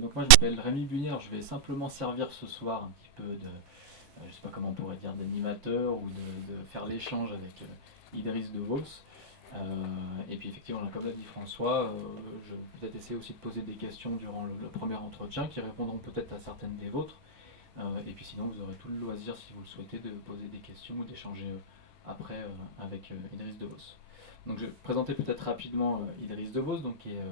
Donc moi je m'appelle Rémi Bunir, je vais simplement servir ce soir un petit peu de, je sais pas comment on pourrait dire, d'animateur ou de faire l'échange avec Idriss de Vos. Et puis effectivement, comme l'a dit François, je vais peut-être essayer aussi de poser des questions durant le premier entretien qui répondront peut-être à certaines des vôtres. Et puis sinon, vous aurez tout le loisir, si vous le souhaitez, de poser des questions ou d'échanger après avec Idriss de Vos. Donc je vais présenter peut-être rapidement Idriss de Vos, donc, qui est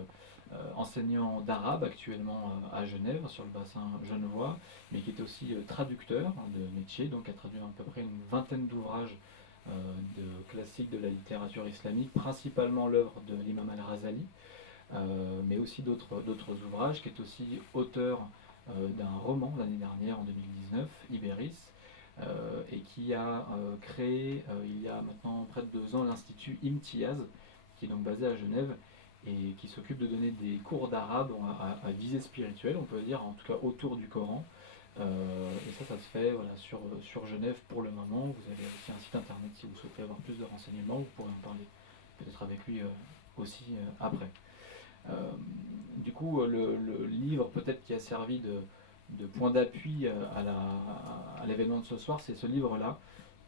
enseignant d'arabe actuellement à Genève, sur le bassin genevois, mais qui est aussi traducteur de métier, donc a traduit à peu près une vingtaine d'ouvrages de classiques de la littérature islamique, principalement l'œuvre de l'imam al-Razali, mais aussi d'autres ouvrages, qui est aussi auteur d'un roman l'année dernière, en 2019, Ibéris, et qui a créé, il y a maintenant près de 2 ans, l'Institut Imtiaz, qui est donc basé à Genève, et qui s'occupe de donner des cours d'arabe à visée spirituelle, on peut dire, en tout cas autour du Coran. Et ça se fait voilà, sur Genève pour le moment. Vous avez aussi un site internet si vous souhaitez avoir plus de renseignements, vous pourrez en parler peut-être avec lui aussi après. Du coup, le livre peut-être qui a servi de point d'appui à l'événement de ce soir, c'est ce livre-là,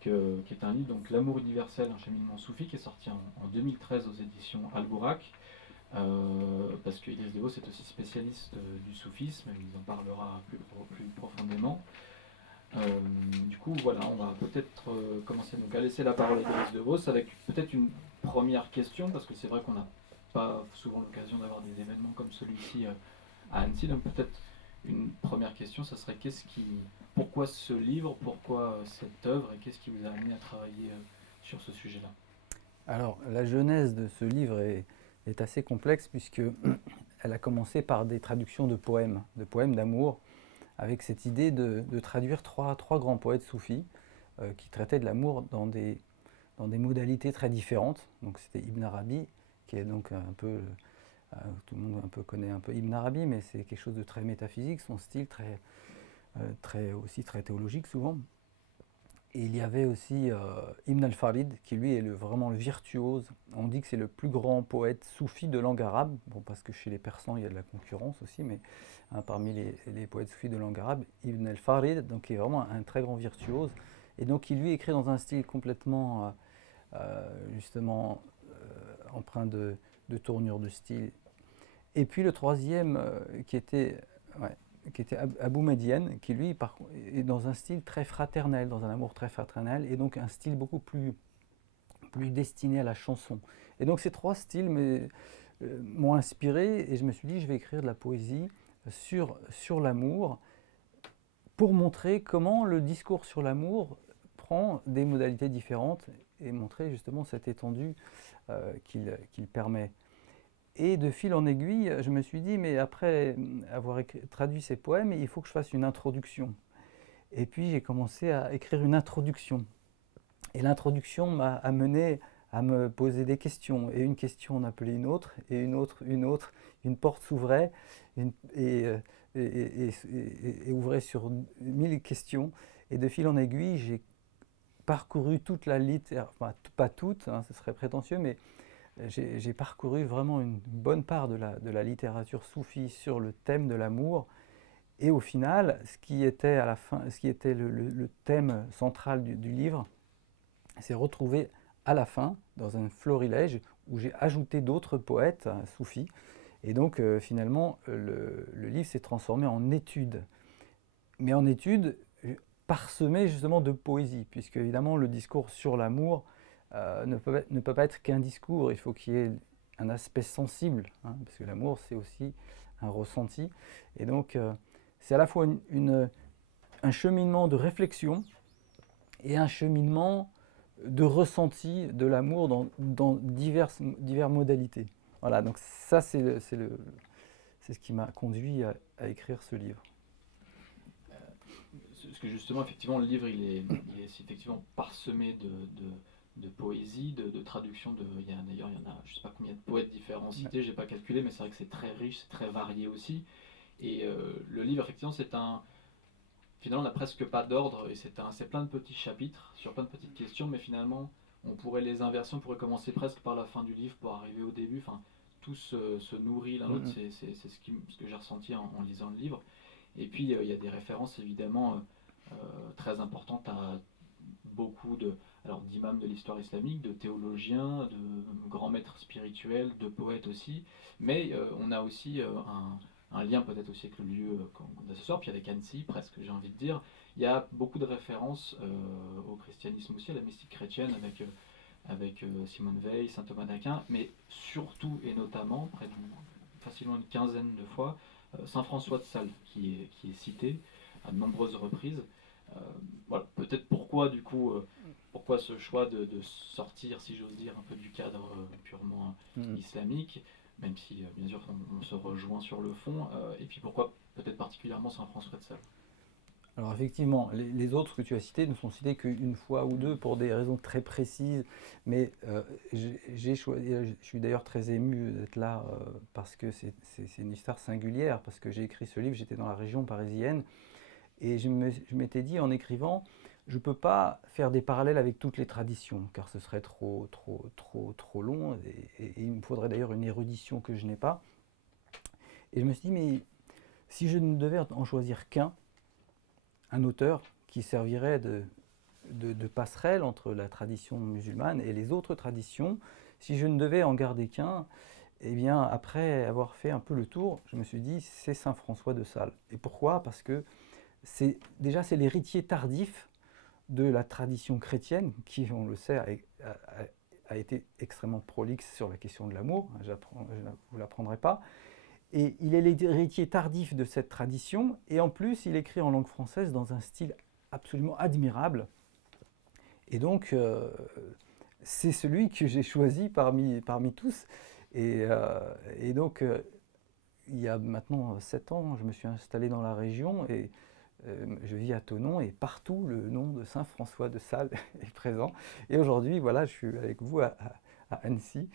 qui est un livre, donc L'amour universel, un cheminement soufi, qui est sorti en 2013 aux éditions Al-Bourak, parce que Idriss Devos est aussi spécialiste du soufisme, il en parlera plus profondément. Du coup, voilà, on va peut-être commencer donc à laisser la parole à Idriss Devos avec peut-être une première question, parce que c'est vrai qu'on n'a pas souvent l'occasion d'avoir des événements comme celui-ci à Annecy, donc peut-être une première question, ça serait pourquoi ce livre, pourquoi cette œuvre, et qu'est-ce qui vous a amené à travailler sur ce sujet-là? Alors, la genèse de ce livre est assez complexe puisque elle a commencé par des traductions de poèmes d'amour, avec cette idée de traduire trois grands poètes soufis qui traitaient de l'amour dans des modalités très différentes. Donc c'était Ibn Arabi, qui est donc un peu, tout le monde connaît un peu Ibn Arabi, mais c'est quelque chose de très métaphysique, son style aussi très théologique souvent. Et il y avait aussi Ibn al-Farid, qui lui est vraiment le virtuose. On dit que c'est le plus grand poète soufi de langue arabe, bon, parce que chez les Persans il y a de la concurrence aussi, mais parmi les poètes soufis de langue arabe, Ibn al-Farid, donc, qui est vraiment un très grand virtuose. Et donc il lui écrit dans un style complètement, justement, empreint de tournure de style. Et puis le troisième, ouais, qui était Abou Medienne, qui lui est dans un style très fraternel, dans un amour très fraternel, et donc un style beaucoup plus destiné à la chanson. Et donc ces trois styles m'ont inspiré, et je me suis dit, je vais écrire de la poésie sur l'amour, pour montrer comment le discours sur l'amour prend des modalités différentes, et montrer justement cette étendue qu'il permet. Et de fil en aiguille, je me suis dit, mais après avoir traduit ces poèmes, il faut que je fasse une introduction. Et puis j'ai commencé à écrire une introduction. Et l'introduction m'a amené à me poser des questions. Et une question en appelait une autre, et une autre, une autre. Une porte s'ouvrait et ouvrait sur 1000 questions. Et de fil en aiguille, j'ai parcouru toute la littérature, enfin pas toute, hein, ce serait prétentieux, mais j'ai parcouru vraiment une bonne part de la littérature soufie sur le thème de l'amour. Et au final, ce qui était à la fin, ce qui était le thème central du livre, s'est retrouvé à la fin dans un florilège où j'ai ajouté d'autres poètes soufis. Et donc finalement, le livre s'est transformé en étude. Mais en étude parsemée justement de poésie, puisque évidemment le discours sur l'amour ne peut pas être qu'un discours, il faut qu'il y ait un aspect sensible, hein, parce que l'amour c'est aussi un ressenti. Et donc c'est à la fois un cheminement de réflexion et un cheminement de ressenti de l'amour dans diverses modalités. Voilà, donc ça c'est ce qui m'a conduit à écrire ce livre. Parce que justement, effectivement, le livre, il est effectivement parsemé de poésie, de traduction. D'ailleurs, il y en a, je ne sais pas combien de poètes différents cités, j'ai pas calculé, mais c'est vrai que c'est très riche, c'est très varié aussi. Et le livre, effectivement, finalement, on n'a presque pas d'ordre, et c'est plein de petits chapitres sur plein de petites questions, mais finalement, on pourrait les inverser, on pourrait commencer presque par la fin du livre pour arriver au début. Enfin, tout se nourrit l'un l'autre, c'est ce que j'ai ressenti en lisant le livre. Et puis il y a des références évidemment très importantes à beaucoup d'imams de l'histoire islamique, de théologiens, de grands maîtres spirituels, de poètes aussi, mais on a aussi un lien peut-être aussi avec le lieu qu'on a ce soir, puis avec Annecy presque, j'ai envie de dire. Il y a beaucoup de références au christianisme aussi, à la mystique chrétienne avec Simone Veil, saint Thomas d'Aquin, mais surtout et notamment, facilement une quinzaine de fois, saint François de Sales qui est cité à de nombreuses reprises. Voilà, peut-être pourquoi ce choix de sortir, si j'ose dire, un peu du cadre purement islamique, même si bien sûr on se rejoint sur le fond, et puis pourquoi peut-être particulièrement Saint François de Sales. Alors effectivement, les autres que tu as cités ne sont cités qu'une fois ou deux pour des raisons très précises, mais j'ai choisi, je suis d'ailleurs très ému d'être là parce que c'est une histoire singulière, parce que j'ai écrit ce livre, j'étais dans la région parisienne, et je m'étais dit en écrivant, je ne peux pas faire des parallèles avec toutes les traditions, car ce serait trop long, et il me faudrait d'ailleurs une érudition que je n'ai pas. Et je me suis dit, mais si je ne devais en choisir qu'un, un auteur qui servirait de passerelle entre la tradition musulmane et les autres traditions, si je ne devais en garder qu'un, eh bien, après avoir fait un peu le tour, je me suis dit, c'est saint François de Sales. Et pourquoi? Parce que c'est l'héritier tardif de la tradition chrétienne, qui, on le sait, a été extrêmement prolixe sur la question de l'amour, je ne vous l'apprendrai pas. Et il est l'héritier tardif de cette tradition, et en plus, il écrit en langue française dans un style absolument admirable. Et donc, c'est celui que j'ai choisi parmi tous. Et donc, il y a maintenant 7 ans, je me suis installé dans la région, et je vis à Thonon, et partout le nom de saint François de Sales est présent. Et aujourd'hui, voilà, je suis avec vous à Annecy.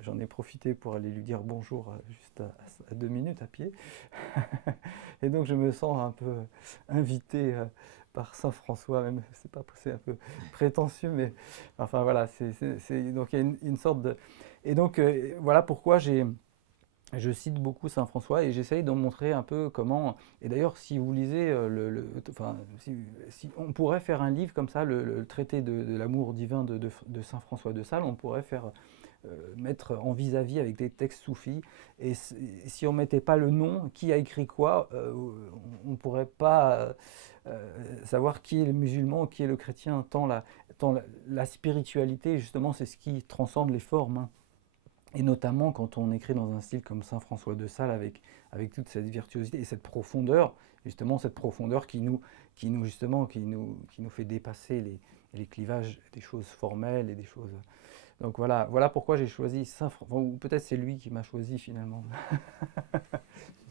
J'en ai profité pour aller lui dire bonjour juste à 2 minutes à pied. Et donc je me sens un peu invité par saint François, même c'est un peu prétentieux, mais enfin voilà, donc il y a une sorte de... Et donc voilà pourquoi je cite beaucoup Saint François, et j'essaye d'en montrer un peu comment. Et d'ailleurs, si vous lisez, si on pourrait faire un livre comme ça, le traité de l'amour divin de Saint François de Sales, on pourrait mettre en vis-à-vis avec des textes soufis. Et si on ne mettait pas le nom, qui a écrit quoi, on ne pourrait pas savoir qui est le musulman, qui est le chrétien, tant la spiritualité, justement, c'est ce qui transcende les formes, hein. Et notamment quand on écrit dans un style comme saint François de Sales, avec toute cette virtuosité et cette profondeur, justement cette profondeur qui nous fait dépasser les clivages des choses formelles et des choses... Donc voilà pourquoi j'ai choisi saint François, ou peut-être c'est lui qui m'a choisi finalement.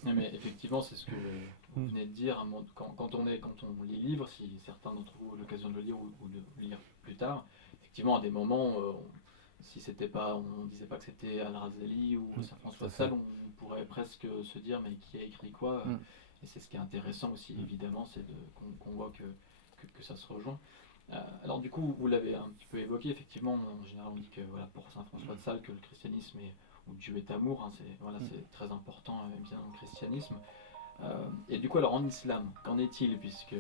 Mais effectivement, c'est ce que vous venez de dire. Quand on lit les livres, si certains d'entre vous ont l'occasion de le lire ou de le lire plus tard, effectivement, à des moments, si c'était pas, on disait pas que c'était Al-Razali ou saint François de Sales, on pourrait presque se dire mais qui a écrit quoi? Et c'est ce qui est intéressant aussi, évidemment, c'est qu'on voit que ça se rejoint. Alors du coup, vous l'avez un petit peu évoqué, effectivement, en général on dit que voilà, pour saint François de Sales, que le christianisme où Dieu est amour, hein, c'est très important bien dans le christianisme. Et du coup, alors en islam, qu'en est-il? Puisque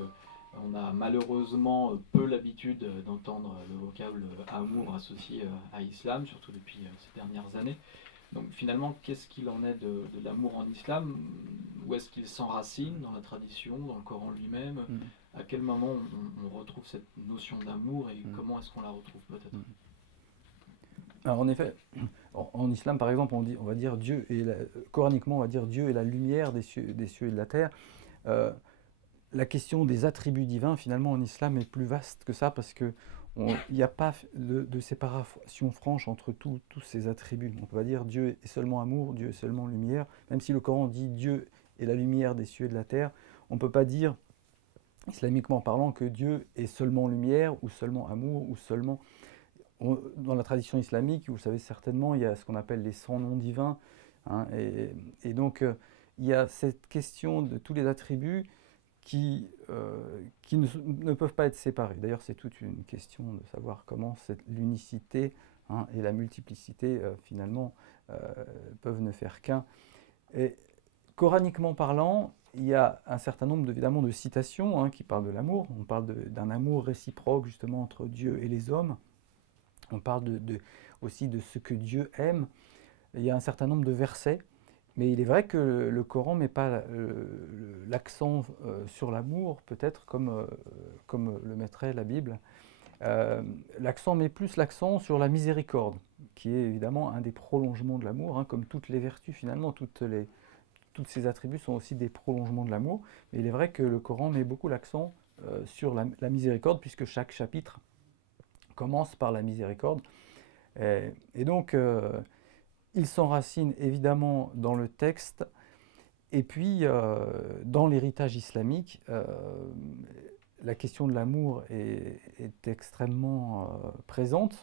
on a malheureusement peu l'habitude d'entendre le vocable amour associé à islam, surtout depuis ces dernières années. Donc finalement, qu'est-ce qu'il en est de l'amour en islam? Où est-ce qu'il s'enracine dans la tradition, dans le Coran lui-même? À quel moment on retrouve cette notion d'amour et comment est-ce qu'on la retrouve peut-être? Alors en effet, en islam par exemple, on va dire Dieu coraniquement on va dire Dieu est la lumière des cieux et de la terre. La question des attributs divins finalement en islam est plus vaste que ça, parce que il n'y a pas de séparation franche entre tous ces attributs. On peut pas dire Dieu est seulement amour, Dieu est seulement lumière, même si le Coran dit Dieu est la lumière des cieux et de la terre. On ne peut pas dire, islamiquement parlant, que Dieu est seulement lumière ou seulement amour ou seulement... Dans la tradition islamique, vous le savez certainement, il y a ce qu'on appelle les 100 noms divins, hein, et donc il y a cette question de tous les attributs qui ne peuvent pas être séparés. D'ailleurs, c'est toute une question de savoir comment l'unicité hein, et la multiplicité, finalement, peuvent ne faire qu'un. Et, coraniquement parlant, il y a un certain nombre évidemment de citations, hein, qui parlent de l'amour. On parle d'un amour réciproque justement entre Dieu et les hommes. On parle aussi de ce que Dieu aime. Il y a un certain nombre de versets, mais il est vrai que le Coran ne met pas l'accent sur l'amour, peut-être comme le mettrait la Bible. L'accent met plus l'accent sur la miséricorde, qui est évidemment un des prolongements de l'amour, hein, comme toutes les vertus finalement, toutes ces attributs sont aussi des prolongements de l'amour. Mais il est vrai que le Coran met beaucoup l'accent sur la miséricorde, puisque chaque chapitre commence par la miséricorde. Et donc, il s'enracine évidemment dans le texte, et puis dans l'héritage islamique. La question de l'amour est extrêmement présente.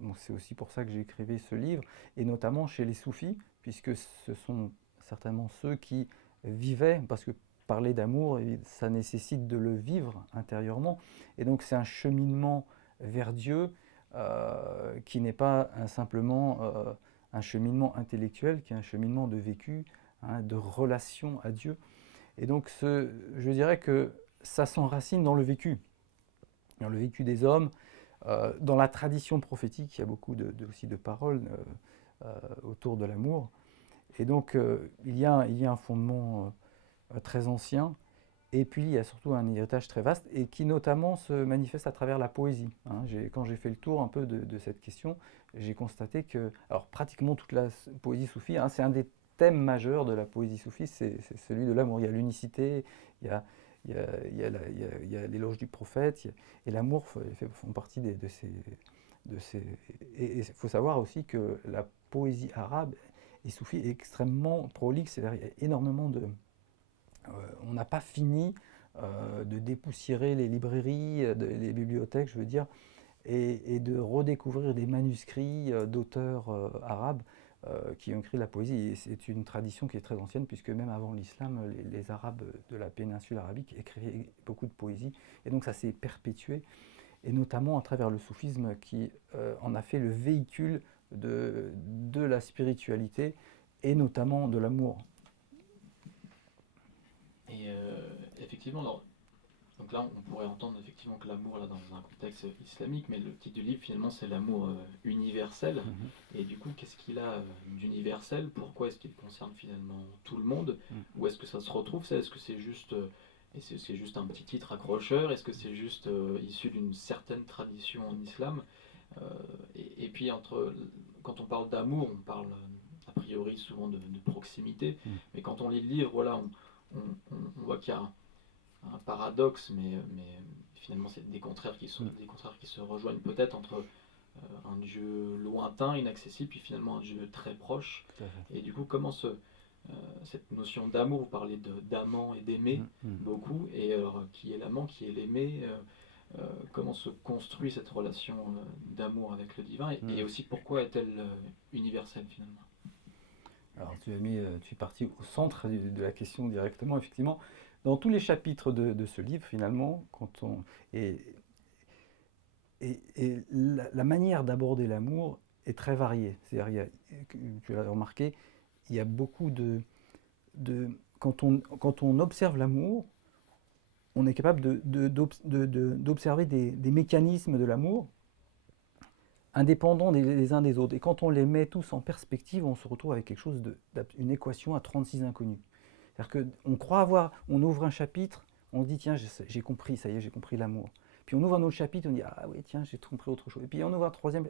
Bon, c'est aussi pour ça que j'ai écrit ce livre, et notamment chez les soufis, puisque ce sont certainement ceux qui vivaient, parce que parler d'amour, ça nécessite de le vivre intérieurement, et donc c'est un cheminement vers Dieu qui n'est pas simplement un cheminement intellectuel, qui est un cheminement de vécu, hein, de relation à Dieu. Et donc je dirais que ça s'enracine dans le vécu des hommes, dans la tradition prophétique. Il y a beaucoup aussi de paroles autour de l'amour. Et donc, il y a un fondement très ancien, et puis il y a surtout un héritage très vaste, et qui notamment se manifeste à travers la poésie, hein. Quand j'ai fait le tour un peu de cette question, j'ai constaté que, alors pratiquement toute la poésie soufie, hein, c'est un des thèmes majeurs de la poésie soufie, c'est celui de l'amour. Il y a l'unicité, il y a, il y a l'éloge du prophète, et l'amour font partie de ces. Et il faut savoir aussi que la poésie arabe et soufie est extrêmement prolixe, c'est-à-dire il y a énormément de. On n'a pas fini de dépoussiérer les librairies, les bibliothèques, je veux dire, et de redécouvrir des manuscrits d'auteurs arabes qui ont écrit la poésie. Et c'est une tradition qui est très ancienne, puisque même avant l'islam, les Arabes de la péninsule arabique écrivaient beaucoup de poésie. Et donc ça s'est perpétué, et notamment à travers le soufisme qui en a fait le véhicule de la spiritualité, et notamment de l'amour. Et effectivement, alors, donc là, on pourrait entendre effectivement que l'amour, là, dans un contexte islamique, mais le titre du livre, finalement, c'est l'amour universel. Et du coup, qu'est-ce qu'il a d'universel? Pourquoi est-ce qu'il concerne finalement tout le monde? Où est-ce que ça se retrouve, ça? Est-ce que c'est juste, c'est juste un petit titre accrocheur? Est-ce que c'est juste issu d'une certaine tradition en islam? Et puis, quand on parle d'amour, on parle a priori souvent de proximité. Mais quand on lit le livre, voilà, on voit qu'il y a un paradoxe, mais finalement c'est des contraires qui se rejoignent peut-être entre un Dieu lointain, inaccessible, puis finalement un Dieu très proche. Et du coup, comment cette notion d'amour, vous parlez d'amant et d'aimer beaucoup, et alors qui est l'amant, qui est l'aimé, comment se construit cette relation d'amour avec le divin, et aussi pourquoi est-elle universelle finalement? Alors tu es parti au centre de la question directement, effectivement. Dans tous les chapitres de ce livre, finalement, et la manière d'aborder l'amour est très variée. C'est-à-dire, tu l'as remarqué, il y a beaucoup quand on observe l'amour, on est capable d'observer des mécanismes de l'amour indépendants des uns des autres. Et quand on les met tous en perspective, on se retrouve avec quelque chose une équation à 36 inconnus. C'est-à-dire qu'on croit on ouvre un chapitre, on se dit tiens, j'ai compris, ça y est, j'ai compris l'amour. Puis on ouvre un autre chapitre, on dit ah oui, tiens, j'ai compris autre chose. Et puis on ouvre un troisième,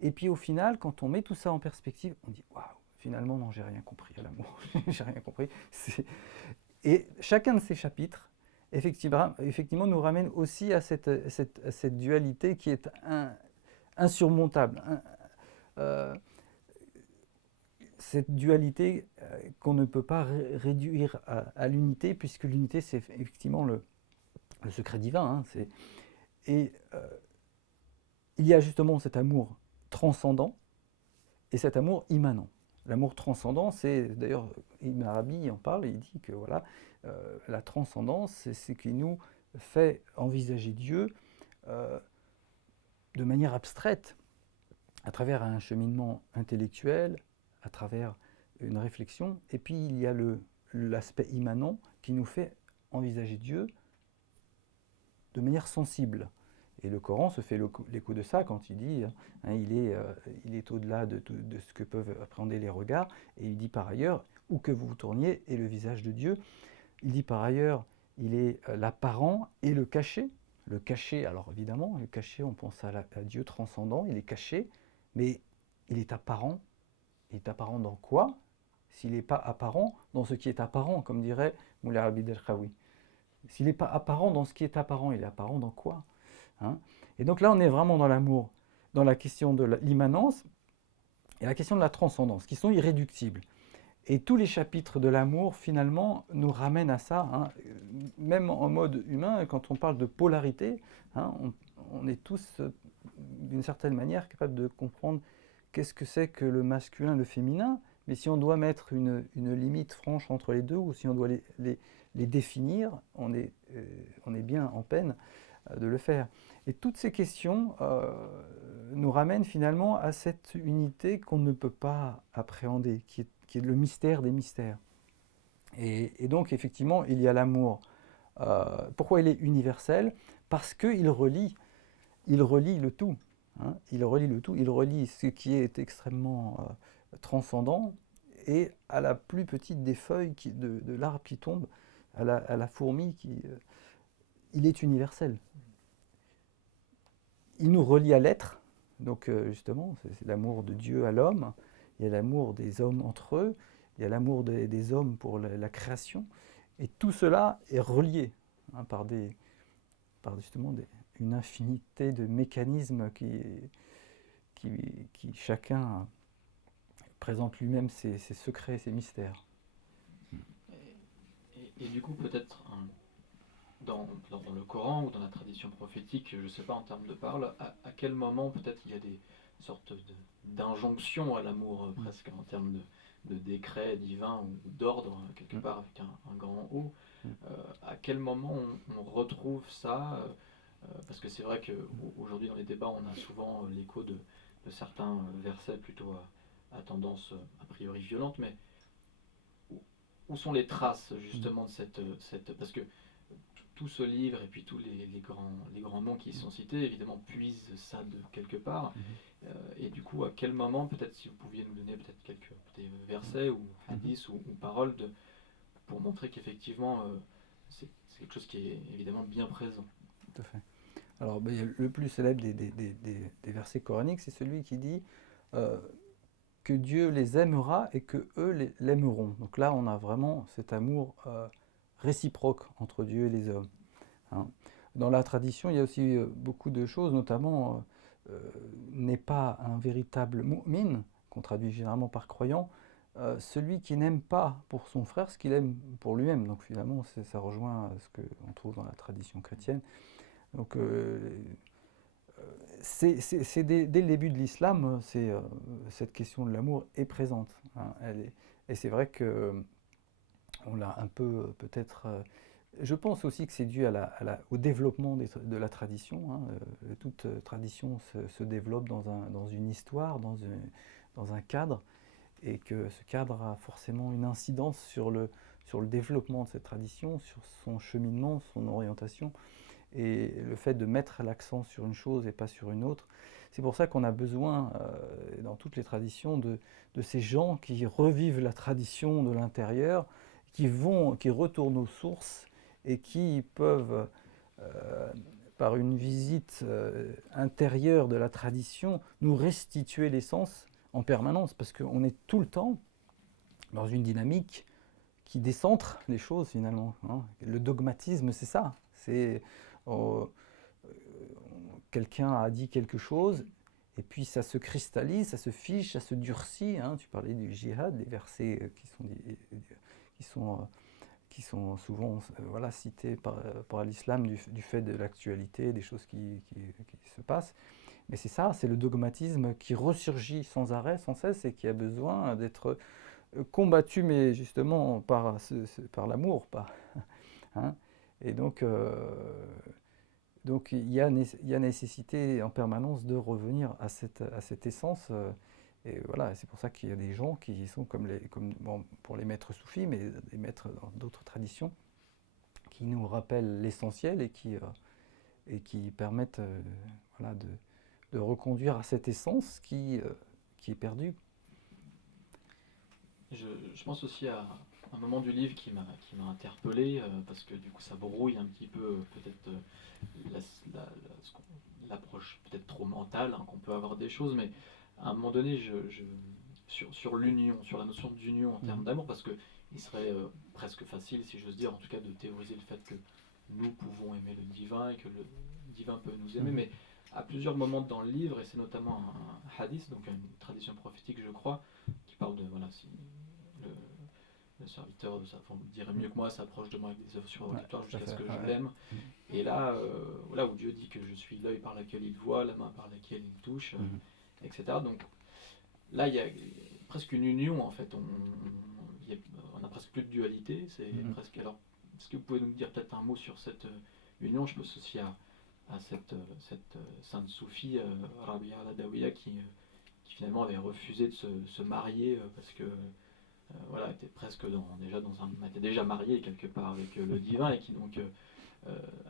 et puis au final, quand on met tout ça en perspective, on dit waouh, finalement non, j'ai rien compris à l'amour, j'ai rien compris. Et chacun de ces chapitres, effectivement, nous ramène aussi à cette dualité qui est insurmontable. Cette dualité qu'on ne peut pas réduire à l'unité, puisque l'unité, c'est effectivement le secret divin. Hein, et il y a justement cet amour transcendant et cet amour immanent. L'amour transcendant, c'est d'ailleurs, Ibn Arabi en parle, il dit que voilà, la transcendance, c'est ce qui nous fait envisager Dieu de manière abstraite. à travers un cheminement intellectuel, à travers une réflexion, et puis il y a l'aspect immanent qui nous fait envisager Dieu de manière sensible. Et le Coran se fait l'écho de ça quand il dit il est au-delà de ce que peuvent appréhender les regards, et il dit par ailleurs, où que vous vous tourniez, est le visage de Dieu. Il dit par ailleurs, il est l'apparent et le caché. Le caché, alors évidemment, le caché, on pense à Dieu transcendant, il est caché, mais il est apparent. Il est apparent dans quoi? S'il n'est pas apparent dans ce qui est apparent, comme dirait Moulay Abid el-Khaoui. S'il n'est pas apparent dans ce qui est apparent, il est apparent dans quoi? Hein? Et donc là, on est vraiment dans l'amour, dans la question de l'immanence et la question de la transcendance, qui sont irréductibles. Et tous les chapitres de l'amour, finalement, nous ramènent à ça. Hein. Même en mode humain, quand on parle de polarité, hein, on est tous, d'une certaine manière, capables de comprendre qu'est-ce que c'est que le masculin et le féminin. Mais si on doit mettre une limite franche entre les deux, ou si on doit les définir, on est bien en peine de le faire. Et toutes ces questions nous ramènent finalement à cette unité qu'on ne peut pas appréhender, qui est le mystère des mystères. Et donc, effectivement, il y a l'amour. Pourquoi il est universel? Parce qu'il relie le tout. Hein. Il relie le tout, il relie ce qui est extrêmement transcendant et à la plus petite des feuilles de l'arbre qui tombe, à la fourmi il est universel. Il nous relie à l'être, donc justement, c'est l'amour de Dieu à l'homme, il y a l'amour des hommes entre eux, il y a l'amour des hommes pour la création, et tout cela est relié hein, par justement une infinité de mécanismes qui chacun présente lui-même ses secrets, ses mystères. Et du coup, peut-être dans le Coran ou dans la tradition prophétique, je ne sais pas en termes de parole, à quel moment peut-être il y a des sortes d'injonctions à l'amour presque en termes de décret divin ou d'ordre quelque part avec un grand O. À quel moment on retrouve ça parce que c'est vrai qu'aujourd'hui dans les débats on a souvent l'écho de certains versets plutôt à tendance a priori violente, mais où sont les traces justement de cette parce que tout ce livre et puis tous les grands noms qui sont cités, évidemment, puisent ça de quelque part. Et du coup, à quel moment, peut-être si vous pouviez nous donner peut-être quelques des versets ou hadiths ou paroles pour montrer qu'effectivement, c'est quelque chose qui est évidemment bien présent. Tout à fait. Alors, le plus célèbre des versets coraniques, c'est celui qui dit que Dieu les aimera et que eux l'aimeront. Donc là, on a vraiment cet amour réciproque entre Dieu et les hommes. Hein. Dans la tradition, il y a aussi beaucoup de choses, notamment n'est pas un véritable mu'min, qu'on traduit généralement par croyant, celui qui n'aime pas pour son frère ce qu'il aime pour lui-même. Donc finalement, ça rejoint ce qu'on trouve dans la tradition chrétienne. Donc dès le début de l'islam, cette question de l'amour est présente. Hein, et c'est vrai que on l'a un peu peut-être. Je pense aussi que c'est dû au développement de la tradition. Hein. Toute tradition se développe dans une histoire, dans un cadre, et que ce cadre a forcément une incidence sur le développement de cette tradition, sur son cheminement, son orientation, et le fait de mettre l'accent sur une chose et pas sur une autre. C'est pour ça qu'on a besoin, dans toutes les traditions, de ces gens qui revivent la tradition de l'intérieur, qui retournent aux sources et qui peuvent, par une visite intérieure de la tradition, nous restituer l'essence en permanence, parce qu'on est tout le temps dans une dynamique qui décentre les choses finalement. Hein. Le dogmatisme, c'est ça. C'est quelqu'un a dit quelque chose, et puis ça se cristallise, ça se fige, ça se durcit. Hein. Tu parlais du djihad, des versets qui sont souvent cités par l'islam du fait de l'actualité, des choses qui se passent. Mais c'est ça, c'est le dogmatisme qui ressurgit sans arrêt, sans cesse, et qui a besoin d'être combattu, mais justement par l'amour. Hein. Et donc, Donc il y a nécessité en permanence de revenir à cette essence. Et voilà, c'est pour ça qu'il y a des gens qui sont bon, pour les maîtres soufis, mais des maîtres dans d'autres traditions, qui nous rappellent l'essentiel et qui permettent voilà, de reconduire à cette essence qui est perdue. Je pense aussi à un moment du livre qui m'a interpellé, parce que du coup ça brouille un petit peu peut-être l'approche peut-être trop mentale, hein, qu'on peut avoir des choses, mais à un moment donné, sur l'union, sur la notion d'union en termes d'amour, parce que il serait presque facile, si j'ose dire, en tout cas, de théoriser le fait que nous pouvons aimer le divin et que le divin peut nous aimer, mais à plusieurs moments dans le livre, et c'est notamment un hadith, donc une tradition prophétique, je crois, qui parle de, voilà, si le serviteur, vous le direz mieux que moi, s'approche de moi avec des œuvres surrédemptoires jusqu'à ce que je l'aime. Et là, voilà où Dieu dit que je suis l'œil par lequel il voit, la main par laquelle il touche, etc. Donc là, il y a presque une union en fait. On a presque plus de dualité. C'est presque. Alors, est-ce que vous pouvez nous dire peut-être un mot sur cette union? Je pense aussi à cette sainte soufie, Rabia al-Adawiya, qui finalement avait refusé de se marier parce que voilà, était presque était déjà mariée quelque part avec le divin et qui donc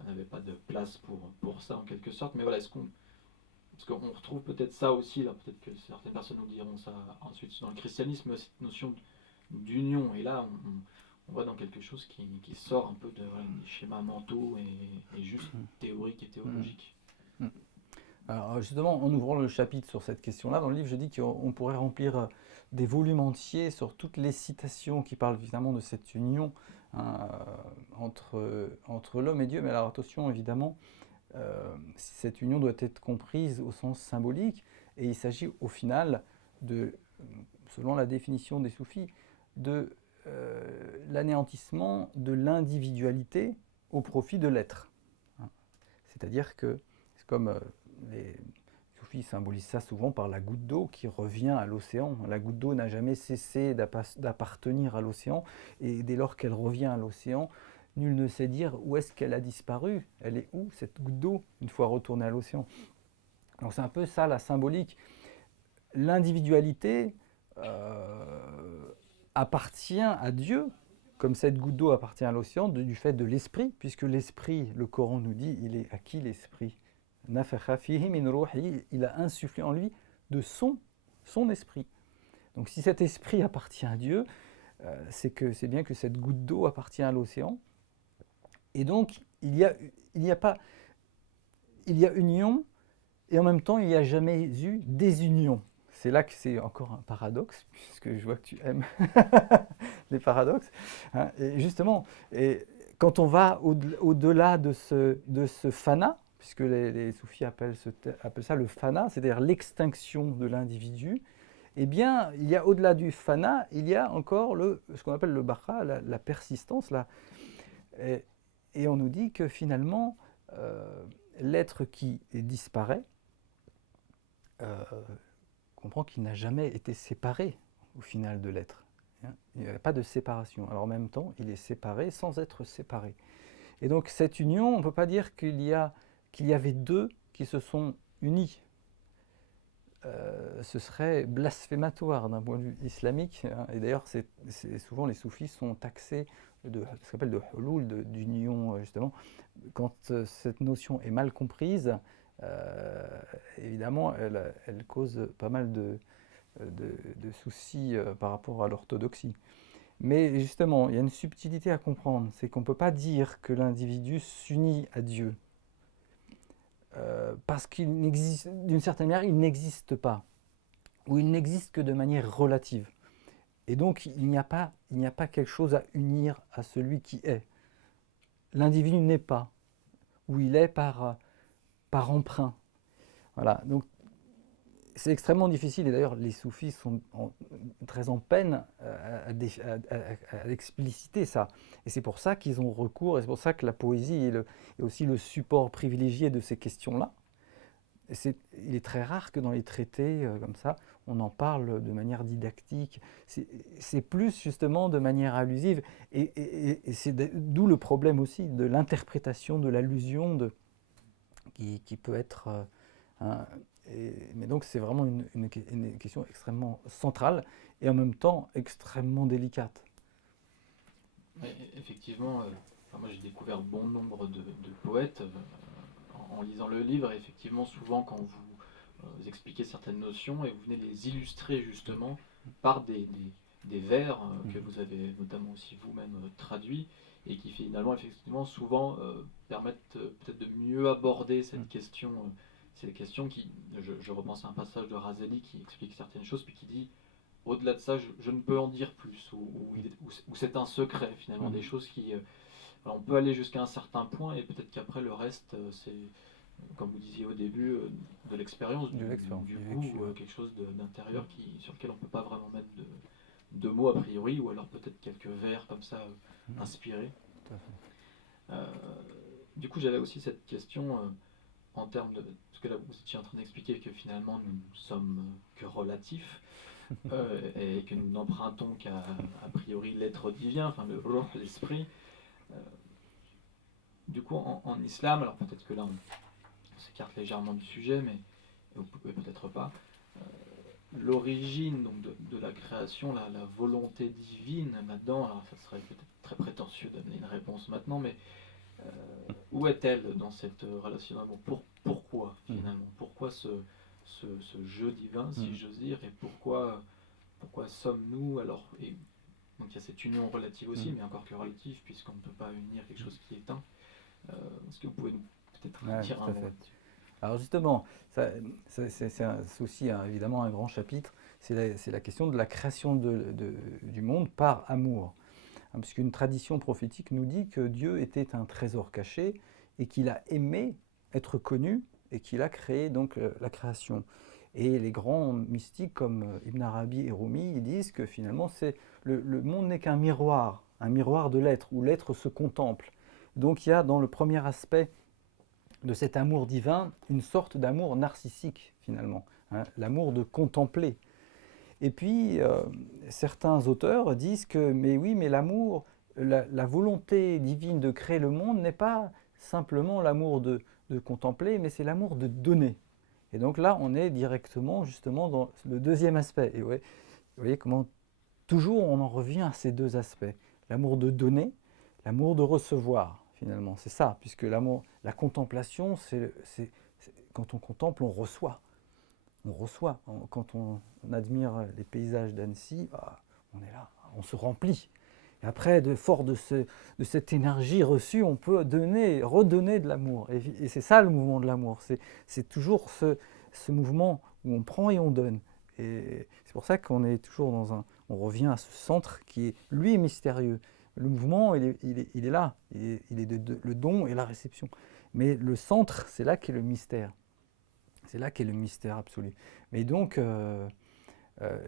n'avait pas de place pour ça en quelque sorte. Mais voilà, parce qu'on retrouve peut-être ça aussi, là, peut-être que certaines personnes nous diront ça ensuite dans le christianisme, cette notion d'union. Et là, on va dans quelque chose qui sort un peu des schémas mentaux et juste théoriques et théologiques. Alors justement, en ouvrant le chapitre sur cette question-là, dans le livre, je dis qu'on pourrait remplir des volumes entiers sur toutes les citations qui parlent évidemment de cette union entre l'homme et Dieu. Mais alors attention, évidemment, cette union doit être comprise au sens symbolique, et il s'agit au final selon la définition des soufis, de l'anéantissement de l'individualité au profit de l'être. C'est-à-dire que c'est comme les soufis symbolisent ça souvent par la goutte d'eau qui revient à l'océan. La goutte d'eau n'a jamais cessé d'appartenir à l'océan, et dès lors qu'elle revient à l'océan, nul ne sait dire où est-ce qu'elle a disparu. Elle est où, cette goutte d'eau, une fois retournée à l'océan? Donc c'est un peu ça la symbolique. L'individualité appartient à Dieu, comme cette goutte d'eau appartient à l'océan, du fait de l'esprit, puisque l'esprit, le Coran nous dit, il est à qui l'esprit? Nafakha fihi min ruhi, il a insufflé en lui de son esprit. Donc si cet esprit appartient à Dieu, c'est bien que cette goutte d'eau appartient à l'océan. Et donc il y a union, et en même temps il n'y a jamais eu désunion. C'est là que c'est encore un paradoxe, puisque je vois que tu aimes les paradoxes. Hein. Et justement, quand on va au-delà de ce fana, puisque les soufis appellent ça le fana, c'est-à-dire l'extinction de l'individu, eh bien, il y a au-delà du fana, il y a encore ce qu'on appelle le baqa, la persistance. Et on nous dit que finalement, l'être qui disparaît, comprend qu'il n'a jamais été séparé au final de l'être. Il n'y a pas de séparation. Alors en même temps, il est séparé sans être séparé. Et donc cette union, on ne peut pas dire qu'il y avait deux qui se sont unis. Ce serait blasphématoire d'un point de vue islamique. Hein. Et d'ailleurs, souvent les soufis sont taxés de ce qu'on appelle de hulul, d'union justement. Quand cette notion est mal comprise, évidemment, elle cause pas mal de soucis par rapport à l'orthodoxie. Mais justement, il y a une subtilité à comprendre, c'est qu'on ne peut pas dire que l'individu s'unit à Dieu, parce qu'il n'existe, d'une certaine manière, il n'existe pas, ou il n'existe que de manière relative. Et donc, il n'y a pas quelque chose à unir à celui qui est. L'individu n'est pas, ou il est par emprunt. Voilà, donc c'est extrêmement difficile, et d'ailleurs les soufis sont très en peine à expliciter ça. Et c'est pour ça qu'ils ont recours, et c'est pour ça que la poésie est aussi le support privilégié de ces questions-là. Il est très rare que dans les traités comme ça, on en parle de manière didactique. C'est plus justement de manière allusive, et c'est d'où le problème aussi de l'interprétation, de l'allusion, qui peut être... mais donc c'est vraiment une question extrêmement centrale et en même temps extrêmement délicate. Effectivement, enfin, moi j'ai découvert bon nombre de poètes en lisant le livre. Et effectivement, souvent quand vous expliquez certaines notions et vous venez les illustrer justement par des vers que vous avez notamment aussi vous-même traduits et qui finalement effectivement souvent permettent peut-être de mieux aborder cette question. C'est des questions qui, je repense à un passage de Razali qui explique certaines choses puis qui dit au-delà de ça, je ne peux en dire plus, ou c'est un secret finalement, des choses qui... alors on peut aller jusqu'à un certain point et peut-être qu'après le reste, c'est, comme vous disiez au début, de l'expérience, du goût, quelque chose d'intérieur sur lequel on ne peut pas vraiment mettre de mots a priori, ou alors peut-être quelques vers comme ça inspirés. Du coup, j'avais aussi cette question en termes de... Parce que là, vous étiez en train d'expliquer que finalement, nous ne sommes que relatifs. Et que nous n'empruntons qu'à priori l'être divin, enfin le ruh, l'esprit. Du coup, en islam, alors peut-être que là on s'écarte légèrement du sujet, mais vous pouvez peut-être pas. L'origine donc de la création, la volonté divine là-dedans, alors ça serait peut-être très prétentieux d'amener une réponse maintenant, mais où est-elle dans cette relation d'amour? Pourquoi finalement? Pourquoi ce jeu divin, si j'ose dire, et pourquoi sommes-nous alors, et donc il y a cette union relative aussi, mais encore que relative, puisqu'on ne peut pas unir quelque chose qui est un. Est-ce que vous pouvez peut-être dire un mot là-dessus? Alors justement, c'est aussi évidemment un grand chapitre, c'est la question de la création du monde par amour. Puisqu'une tradition prophétique nous dit que Dieu était un trésor caché et qu'il a aimé être connu et qu'il a créé donc la création. Et les grands mystiques comme Ibn Arabi et Rumi, ils disent que finalement le monde n'est qu'un miroir de l'être, où l'être se contemple. Donc il y a dans le premier aspect de cet amour divin une sorte d'amour narcissique finalement, l'amour de contempler. Et puis certains auteurs disent que mais oui, mais l'amour, la volonté divine de créer le monde n'est pas simplement l'amour de contempler, mais c'est l'amour de donner. Et donc là, on est directement justement dans le deuxième aspect. Et vous voyez comment toujours on en revient à ces deux aspects. L'amour de donner, l'amour de recevoir, finalement. C'est ça, puisque l'amour, la contemplation, c'est quand on contemple, on reçoit. On reçoit. Quand on admire les paysages d'Annecy, on est là, on se remplit. Et après, fort de cette énergie reçue, on peut redonner de l'amour. Et c'est ça le mouvement de l'amour. C'est toujours ce mouvement où on prend et on donne. Et c'est pour ça qu'on est toujours on revient à ce centre qui est, lui, mystérieux. Le mouvement, il est là. Il est le don et la réception. Mais le centre, c'est là qu'est le mystère. C'est là qu'est le mystère absolu. Mais donc,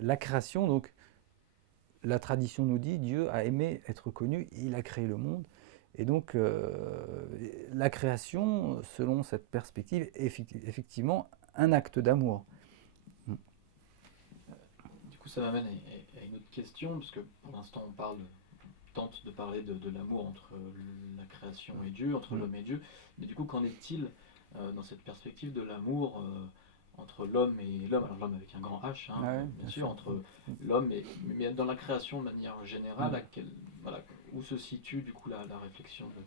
la création, donc, la tradition nous dit Dieu a aimé être connu, il a créé le monde. Et donc, la création, selon cette perspective, est effectivement un acte d'amour. Du coup, ça m'amène à une autre question, parce que pour l'instant, on tente de parler de l'amour entre la création et Dieu, entre l'homme et Dieu. Mais du coup, qu'en est-il dans cette perspective de l'amour entre l'homme et l'homme, alors l'homme avec un grand H, bien sûr, entre l'homme mais dans la création de manière générale, où se situe du coup la réflexion de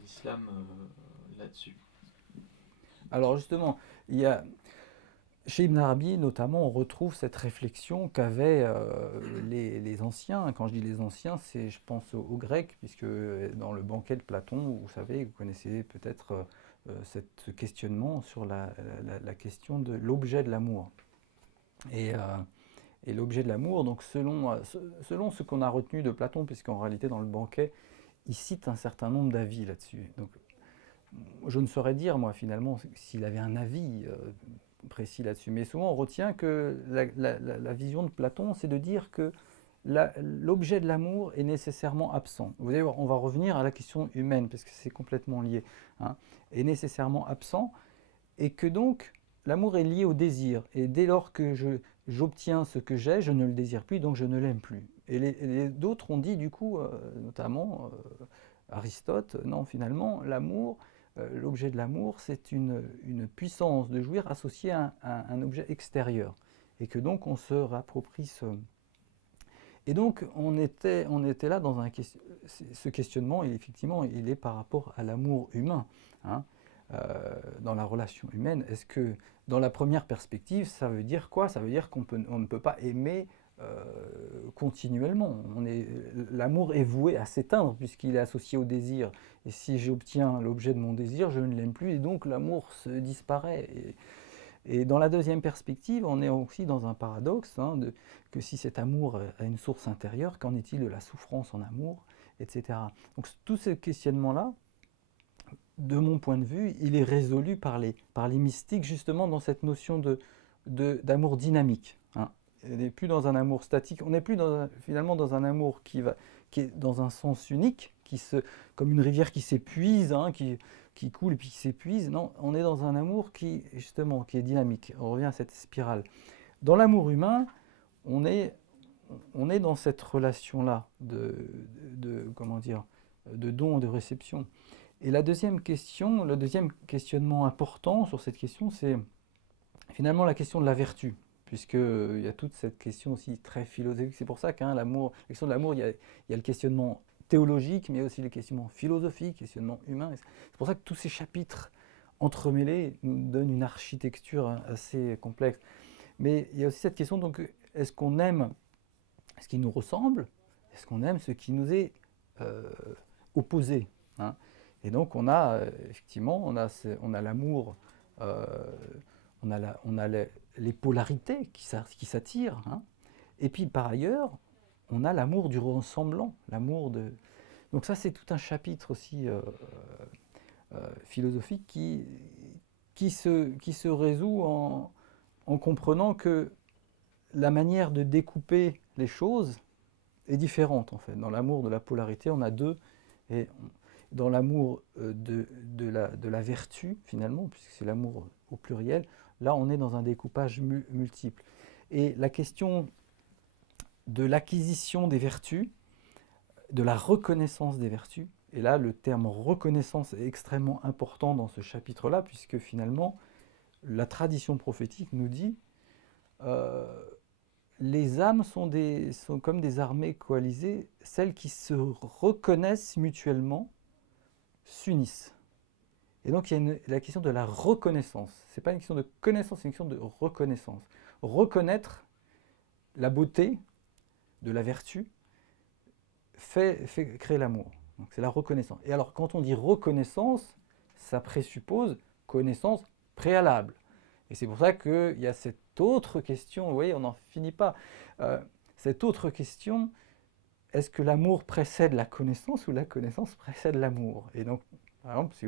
l'islam là-dessus? Alors justement, chez Ibn Arabi notamment, on retrouve cette réflexion qu'avaient les anciens. Quand je dis les anciens, je pense aux Grecs, puisque dans le banquet de Platon, vous savez, vous connaissez peut-être ce questionnement sur la question de l'objet de l'amour. Et l'objet de l'amour, donc selon ce qu'on a retenu de Platon, puisqu'en réalité dans le banquet, il cite un certain nombre d'avis là-dessus. Donc, je ne saurais dire, moi, finalement, s'il avait un avis précis là-dessus. Mais souvent, on retient que la vision de Platon, c'est de dire que l'objet de l'amour est nécessairement absent. Vous voyez, on va revenir à la question humaine, parce que c'est complètement lié. Est nécessairement absent, et que donc, l'amour est lié au désir. Et dès lors que j'obtiens ce que j'ai, je ne le désire plus, donc je ne l'aime plus. Et d'autres ont dit, du coup, notamment Aristote, non, finalement, l'amour l'objet de l'amour, c'est une puissance de jouir associée à un objet extérieur. Et que donc on se réapproprie ce... Et donc on était là dans ce questionnement, et effectivement il est par rapport à l'amour humain, hein, dans la relation humaine. Est-ce que dans la première perspective, ça veut dire quoi? Ça veut dire qu'on ne peut pas aimer continuellement. L'amour est voué à s'éteindre puisqu'il est associé au désir. Et si j'obtiens l'objet de mon désir, je ne l'aime plus et donc l'amour se disparaît. Et dans la deuxième perspective, on est aussi dans un paradoxe, hein, que si cet amour a une source intérieure, qu'en est-il de la souffrance en amour, etc. Donc tout ce questionnement-là, de mon point de vue, il est résolu par les mystiques justement dans cette notion d'amour dynamique, hein. On n'est plus dans un amour statique, on n'est plus finalement dans un amour qui est dans un sens unique, comme une rivière qui s'épuise, hein, qui coule et puis qui s'épuise. Non, on est dans un amour qui est dynamique. On revient à cette spirale. Dans l'amour humain, on est dans cette relation-là comment dire, de don et de réception. Et la deuxième question, le deuxième questionnement important sur cette question, c'est finalement la question de la vertu, puisqu'il y a toute cette question aussi très philosophique. C'est pour ça qu'un la question de l'amour, il y a le questionnement théologique, mais aussi le questionnement philosophique, le questionnement humain. C'est pour ça que tous ces chapitres entremêlés nous donnent une architecture assez complexe. Mais il y a aussi cette question, donc, est-ce qu'on aime ce qui nous ressemble? Est-ce qu'on aime ce qui nous est opposé, hein? Et donc on a effectivement, on a l'amour, on a les polarités qui s'attirent, hein. Et puis par ailleurs, on a l'amour du ressemblant, l'amour de... Donc ça c'est tout un chapitre aussi philosophique qui se résout en comprenant que la manière de découper les choses est différente en fait. Dans l'amour de la polarité, on a deux, et dans l'amour de la vertu, finalement, puisque c'est l'amour au pluriel, là on est dans un découpage multiple. Et la question de l'acquisition des vertus, de la reconnaissance des vertus, et là le terme reconnaissance est extrêmement important dans ce chapitre-là, puisque finalement la tradition prophétique nous dit les âmes sont comme des armées coalisées, celles qui se reconnaissent mutuellement s'unissent. Et donc il y a la question de la reconnaissance. Ce n'est pas une question de connaissance, c'est une question de reconnaissance. Reconnaître la beauté de la vertu fait créer l'amour. Donc c'est la reconnaissance. Et alors quand on dit reconnaissance, ça présuppose connaissance préalable. Et c'est pour ça qu'il y a cette autre question, vous voyez, on n'en finit pas. Cette autre question, est-ce que l'amour précède la connaissance ou la connaissance précède l'amour? Et donc, par exemple, si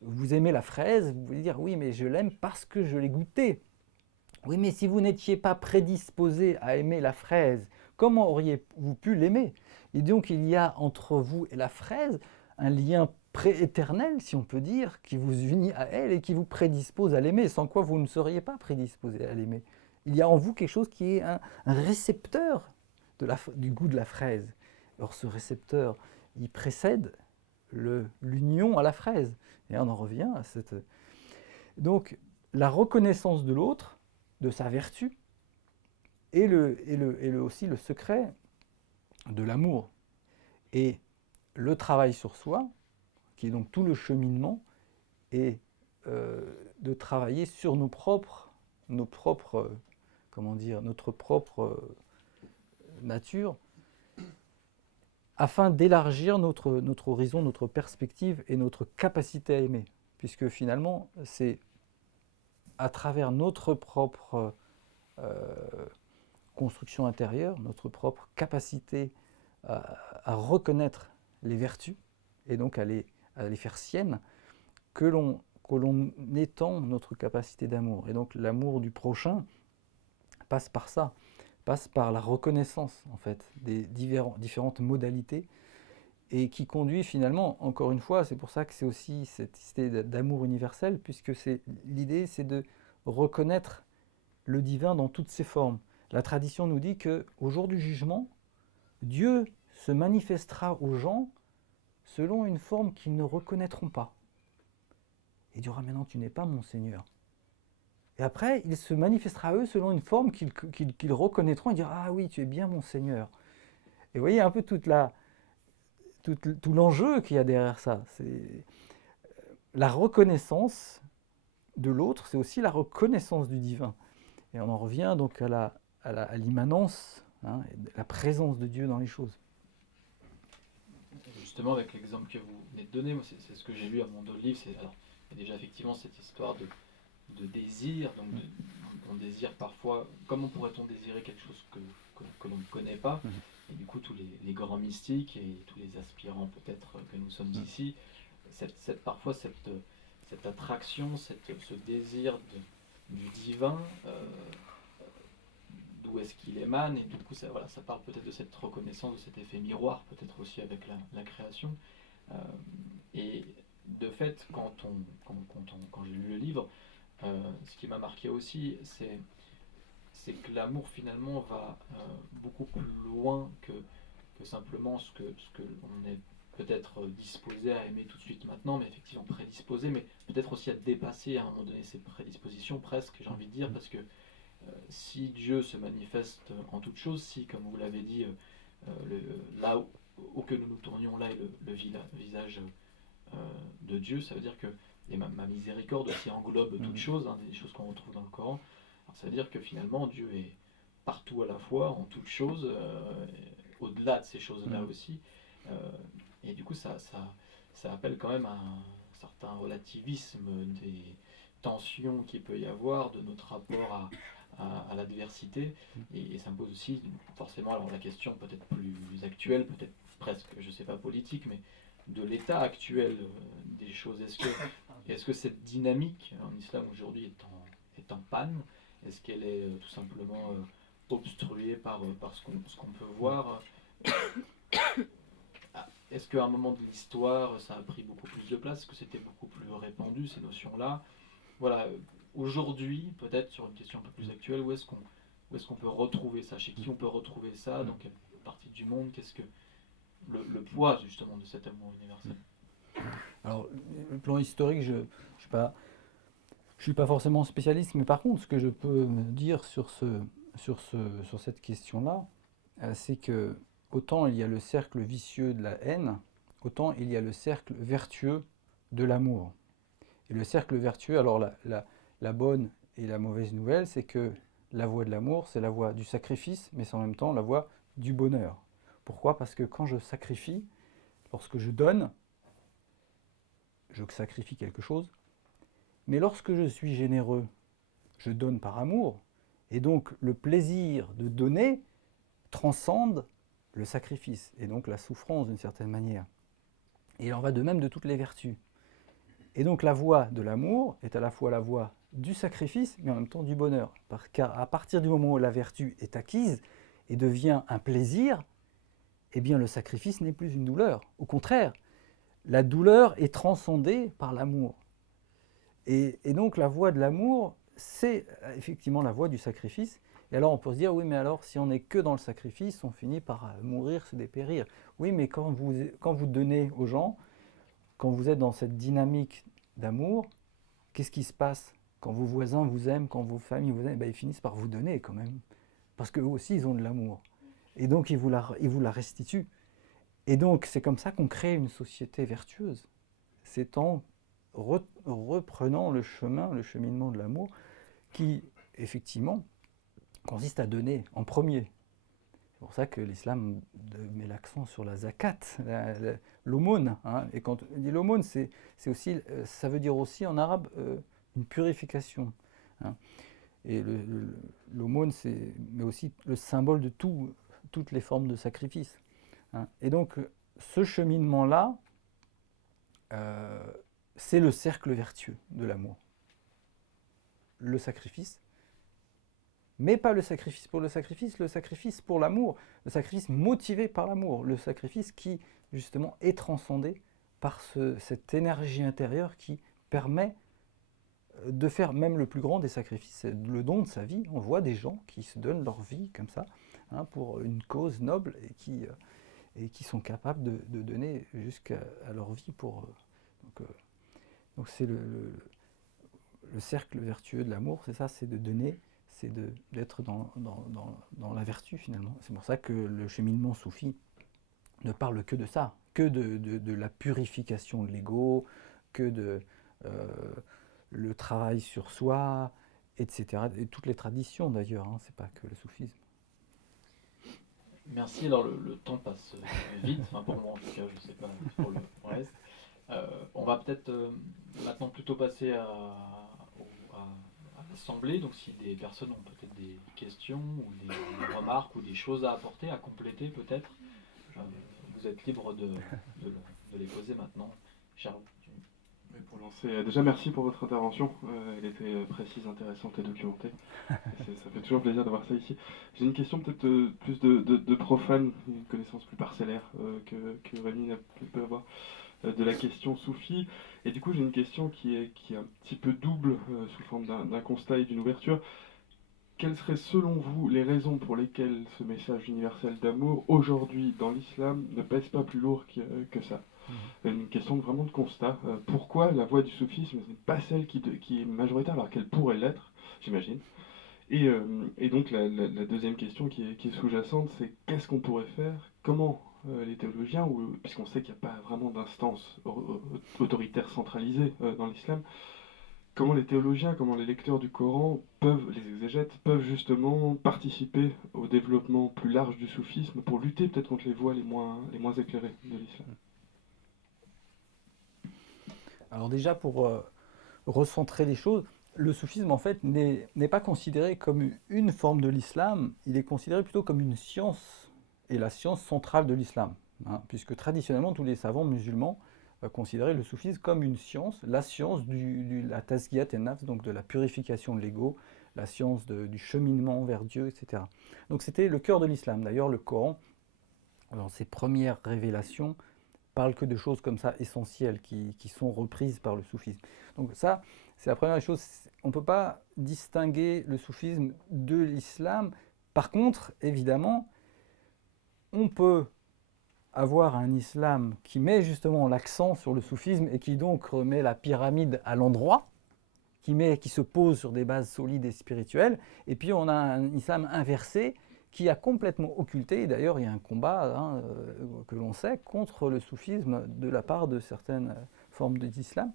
vous aimez la fraise, vous pouvez dire oui, mais je l'aime parce que je l'ai goûtée. Oui, mais si vous n'étiez pas prédisposé à aimer la fraise, comment auriez-vous pu l'aimer? Et donc, il y a entre vous et la fraise un lien prééternel, si on peut dire, qui vous unit à elle et qui vous prédispose à l'aimer, sans quoi vous ne seriez pas prédisposé à l'aimer. Il y a en vous quelque chose qui est un récepteur du goût de la fraise. Or, ce récepteur, il précède l'union à la fraise. Et on en revient à cette... Donc, la reconnaissance de l'autre, de sa vertu, et aussi le secret de l'amour. Et le travail sur soi, qui est donc tout le cheminement, est de travailler sur notre propre nature, afin d'élargir notre horizon, notre perspective et notre capacité à aimer. Puisque finalement, c'est à travers notre propre construction intérieure, notre propre capacité à reconnaître les vertus, et donc à les faire siennes, que l'on étend notre capacité d'amour. Et donc l'amour du prochain passe par ça, passe par la reconnaissance en fait des différentes modalités, et qui conduit finalement, encore une fois, c'est pour ça que c'est aussi cette idée d'amour universel, puisque l'idée c'est de reconnaître le divin dans toutes ses formes. La tradition nous dit qu'au jour du jugement, Dieu se manifestera aux gens selon une forme qu'ils ne reconnaîtront pas. Et Dieu dira, maintenant tu n'es pas mon Seigneur. Et après, il se manifestera à eux selon une forme qu'ils reconnaîtront et diront, ah oui, tu es bien mon Seigneur. Et vous voyez un peu tout l'enjeu qu'il y a derrière ça. C'est la reconnaissance de l'autre, c'est aussi la reconnaissance du divin. Et on en revient donc à l'immanence, hein, la présence de Dieu dans les choses. Justement, avec l'exemple que vous venez de donner, moi, c'est ce que j'ai lu à mon dos de livre. Alors, il y a déjà effectivement cette histoire de désir. Donc, on désire parfois, comment pourrait-on désirer quelque chose que l'on ne connaît pas? Et du coup, tous les grands mystiques et tous les aspirants peut-être que nous sommes ici, parfois cette attraction, ce désir du divin, d'où est-ce qu'il émane, et du coup ça parle peut-être de cette reconnaissance, de cet effet miroir, peut-être aussi avec la création. Et de fait, quand j'ai lu le livre, ce qui m'a marqué aussi, c'est que l'amour finalement va beaucoup plus loin que simplement ce que l'on est peut-être disposé à aimer tout de suite maintenant, mais effectivement prédisposé, mais peut-être aussi à dépasser à un moment donné ces prédispositions presque, j'ai envie de dire, parce que si Dieu se manifeste en toute chose, si, comme vous l'avez dit, là où que nous nous tournions, là est le visage de Dieu, ça veut dire que, et ma miséricorde aussi englobe toutes choses, hein, des choses qu'on retrouve dans le Coran. Alors ça veut dire que finalement Dieu est partout à la fois, en toutes choses, au-delà de ces choses-là aussi. Et du coup, ça appelle quand même un certain relativisme des tensions qu'il peut y avoir, de notre rapport à l'adversité. Et ça me pose aussi forcément alors la question peut-être plus actuelle, peut-être presque, je ne sais pas, politique, mais de l'état actuel des choses. Est-ce que cette dynamique en islam aujourd'hui est en panne? Est-ce qu'elle est tout simplement obstruée par ce qu'on peut voir? Est-ce qu'à un moment de l'histoire, ça a pris beaucoup plus de place? Est-ce que c'était beaucoup plus répandu, ces notions-là? Voilà, aujourd'hui, peut-être sur une question un peu plus actuelle, où est-ce qu'on peut retrouver ça? Chez qui on peut retrouver ça? Dans quelle partie du monde? Qu'est-ce que le poids, justement, de cet amour universel? Alors, le plan historique, je ne suis pas forcément spécialiste, mais par contre, ce que je peux dire sur cette question-là, c'est que autant il y a le cercle vicieux de la haine, autant il y a le cercle vertueux de l'amour. Et le cercle vertueux, alors la bonne et la mauvaise nouvelle, c'est que la voie de l'amour, c'est la voie du sacrifice, mais c'est en même temps la voie du bonheur. Pourquoi? Parce que quand je sacrifie, lorsque je donne, je sacrifie quelque chose, mais lorsque je suis généreux, je donne par amour, et donc le plaisir de donner transcende le sacrifice, et donc la souffrance d'une certaine manière. Et il en va de même de toutes les vertus. Et donc la voie de l'amour est à la fois la voie du sacrifice, mais en même temps du bonheur. Car à partir du moment où la vertu est acquise et devient un plaisir, eh bien le sacrifice n'est plus une douleur. Au contraire, la douleur est transcendée par l'amour. Et donc la voie de l'amour, c'est effectivement la voie du sacrifice. Et alors on peut se dire, oui, mais alors si on n'est que dans le sacrifice, on finit par mourir, se dépérir. Oui, mais quand vous donnez aux gens, quand vous êtes dans cette dynamique d'amour, qu'est-ce qui se passe? Quand vos voisins vous aiment, quand vos familles vous aiment, ils finissent par vous donner quand même. Parce qu'eux aussi, ils ont de l'amour. Et donc, ils vous la restituent. Et donc, c'est comme ça qu'on crée une société vertueuse. C'est en reprenant le cheminement de l'amour, qui, effectivement, consiste à donner en premier. C'est pour ça que l'islam met l'accent sur la zakat, l'aumône. Hein. Et quand on dit l'aumône, ça veut dire aussi en arabe une purification. Hein. Et l'aumône, mais aussi le symbole de toutes les formes de sacrifice. Hein. Et donc, ce cheminement-là, c'est le cercle vertueux de l'amour. Le sacrifice, mais pas le sacrifice pour le sacrifice pour l'amour, le sacrifice motivé par l'amour, le sacrifice qui, justement, est transcendé par cette énergie intérieure qui permet de faire même le plus grand des sacrifices, le don de sa vie. On voit des gens qui se donnent leur vie comme ça, hein, pour une cause noble et qui sont capables de donner jusqu'à leur vie pour... Donc c'est le cercle vertueux de l'amour, c'est ça, c'est de donner, c'est d'être dans la vertu finalement. C'est pour ça que le cheminement soufi ne parle que de ça, que de la purification de l'ego, que de le travail sur soi, etc. Et toutes les traditions d'ailleurs, hein, c'est pas que le soufisme. Merci. Alors le temps passe vite, enfin pour moi en tout cas, je sais pas pour le reste. On va peut-être maintenant plutôt passer à l'assemblée. Donc si des personnes ont peut-être des questions ou des remarques ou des choses à apporter, à compléter peut-être, euh, vous êtes libre de les poser maintenant. Cher. Mais pour lancer, déjà merci pour votre intervention, elle était précise, intéressante et documentée. Ça fait toujours plaisir d'avoir ça ici. J'ai une question peut-être plus de profane, une connaissance plus parcellaire que Rémi peut avoir de la question soufie. Et du coup j'ai une question qui est un petit peu double sous forme d'un constat et d'une ouverture. Quelles seraient selon vous les raisons pour lesquelles ce message universel d'amour aujourd'hui dans l'islam ne pèse pas plus lourd que ça? Une question vraiment de constat. Pourquoi la voie du soufisme n'est pas celle qui est majoritaire alors qu'elle pourrait l'être, j'imagine. Et donc la deuxième question qui est sous-jacente, c'est qu'est-ce qu'on pourrait faire? Comment les théologiens, puisqu'on sait qu'il n'y a pas vraiment d'instance autoritaire centralisée dans l'islam, comment les théologiens, comment les lecteurs du Coran les exégètes, peuvent justement participer au développement plus large du soufisme pour lutter peut-être contre les voies les moins éclairées de l'islam? Alors déjà, pour recentrer les choses, le soufisme en fait n'est pas considéré comme une forme de l'islam, il est considéré plutôt comme une science, et la science centrale de l'islam, hein, puisque traditionnellement tous les savants musulmans considéraient le soufisme comme une science, la science de la tazkiyat et nafs, donc de la purification de l'ego, la science du cheminement vers Dieu, etc. Donc c'était le cœur de l'islam. D'ailleurs, le Coran, dans ses premières révélations, parle que de choses comme ça essentielles qui sont reprises par le soufisme. Donc ça, c'est la première chose. On ne peut pas distinguer le soufisme de l'islam. Par contre, évidemment, on peut avoir un islam qui met justement l'accent sur le soufisme et qui donc remet la pyramide à l'endroit, qui se pose sur des bases solides et spirituelles. Et puis on a un islam inversé qui a complètement occulté, et d'ailleurs il y a un combat que l'on sait contre le soufisme de la part de certaines formes d'islam.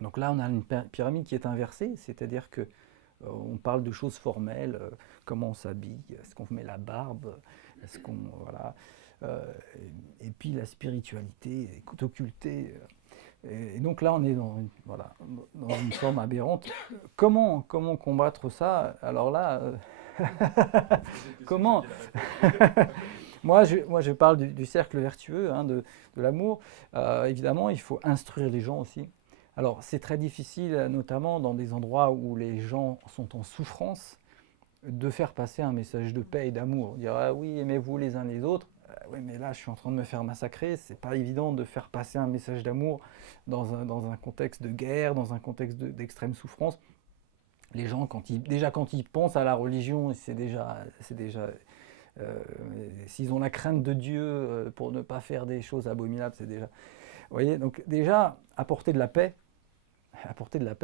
Donc là on a une pyramide qui est inversée, c'est-à-dire que on parle de choses formelles, comment on s'habille, est-ce qu'on met la barbe, est-ce qu'on voilà, et puis la spiritualité est occultée. Et donc là, on est dans une forme aberrante. Comment combattre ça? Alors là, comment moi, je parle du cercle vertueux, hein, de l'amour. Évidemment, il faut instruire les gens aussi. Alors, c'est très difficile, notamment dans des endroits où les gens sont en souffrance, de faire passer un message de paix et d'amour. Dire ah oui, aimez-vous les uns les autres. Oui, mais là, je suis en train de me faire massacrer. C'est pas évident de faire passer un message d'amour dans un contexte de guerre, dans un contexte d'extrême souffrance. Les gens, quand ils pensent à la religion, s'ils ont la crainte de Dieu pour ne pas faire des choses abominables, c'est déjà. Vous voyez, donc déjà, apporter de la paix,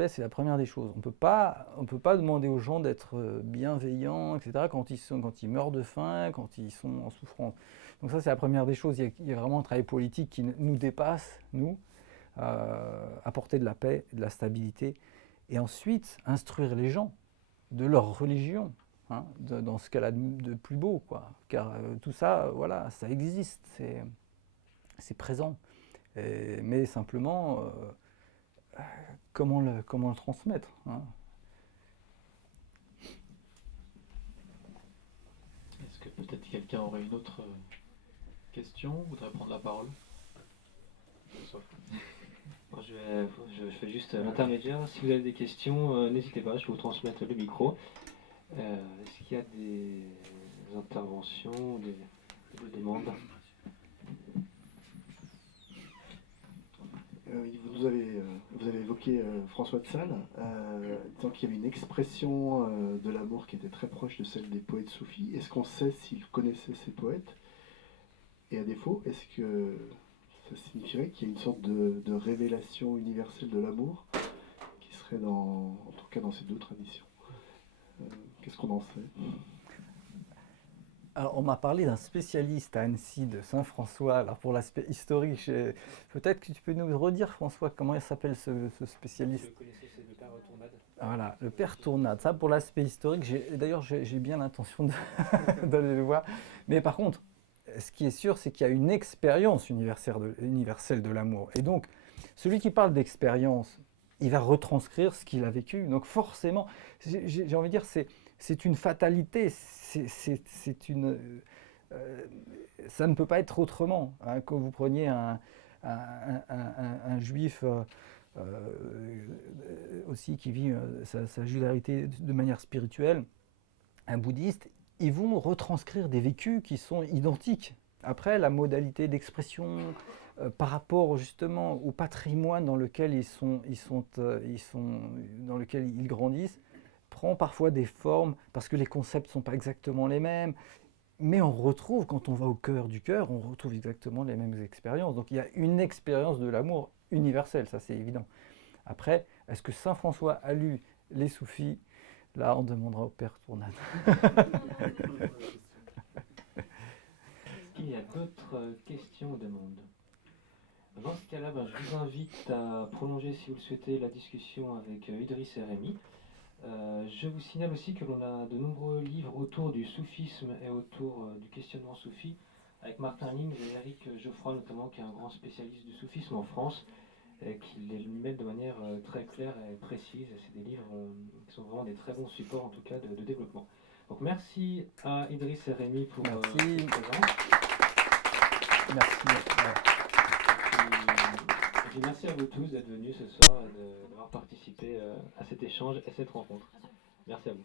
c'est la première des choses. On ne peut pas demander aux gens d'être bienveillants, etc., quand ils meurent de faim, quand ils sont en souffrance. Donc ça, c'est la première des choses. Il y a vraiment un travail politique qui nous dépasse, nous, apporter de la paix, de la stabilité, et ensuite instruire les gens de leur religion, hein, dans ce qu'elle a de plus beau, quoi. Car tout ça, voilà, ça existe, c'est présent. Mais simplement, comment le transmettre, hein? Est-ce que peut-être quelqu'un aurait une autre question, voudrait prendre la parole? Moi, je fais juste l'intermédiaire. Si vous avez des questions, n'hésitez pas, je vais vous transmettre le micro. Est-ce qu'il y a des interventions, des demandes? Vous avez évoqué François de Sales, disant qu'il y avait une expression de l'amour qui était très proche de celle des poètes soufis. Est-ce qu'on sait s'il connaissait ces poètes? Et à défaut, est-ce que ça signifierait qu'il y a une sorte de révélation universelle de l'amour qui serait en tout cas dans ces deux traditions. Qu'est-ce qu'on en sait? Alors, on m'a parlé d'un spécialiste à Annecy de Saint-François. Alors, pour l'aspect historique, peut-être que tu peux nous redire, François, comment il s'appelle ce spécialiste? Vous connaissez, c'est le père Tournade. Voilà, le père Tournade. Ça, pour l'aspect historique, d'ailleurs, j'ai bien l'intention d'aller le voir. Mais par contre, ce qui est sûr, c'est qu'il y a une expérience universelle de l'amour. Et donc, celui qui parle d'expérience, il va retranscrire ce qu'il a vécu. Donc, forcément, j'ai envie de dire, c'est une fatalité. Ça ne peut pas être autrement. Hein, que vous preniez un juif aussi qui vit sa judaïté de manière spirituelle, un bouddhiste, ils vont retranscrire des vécus qui sont identiques. Après, la modalité d'expression par rapport justement au patrimoine dans lequel dans lequel ils grandissent, prend parfois des formes, parce que les concepts ne sont pas exactement les mêmes, mais on retrouve, quand on va au cœur du cœur, on retrouve exactement les mêmes expériences. Donc il y a une expérience de l'amour universelle, ça c'est évident. Après, est-ce que Saint François a lu les soufis? Là, on demandera au père Tournade. Est-ce qu'il y a d'autres questions ou demandes? Dans ce cas-là, je vous invite à prolonger, si vous le souhaitez, la discussion avec Idriss et Rémi. Je vous signale aussi que l'on a de nombreux livres autour du soufisme et autour du questionnement soufi, avec Martin Lings et Eric Geoffroy notamment, qui est un grand spécialiste du soufisme en France, et qui les met de manière très claire et précise. Et c'est des livres qui sont vraiment des très bons supports, en tout cas, de développement. Donc merci à Idriss et Rémi pour cette présence. Merci. Et puis merci à vous tous d'être venus ce soir et d'avoir participé à cet échange et cette rencontre. Merci à vous.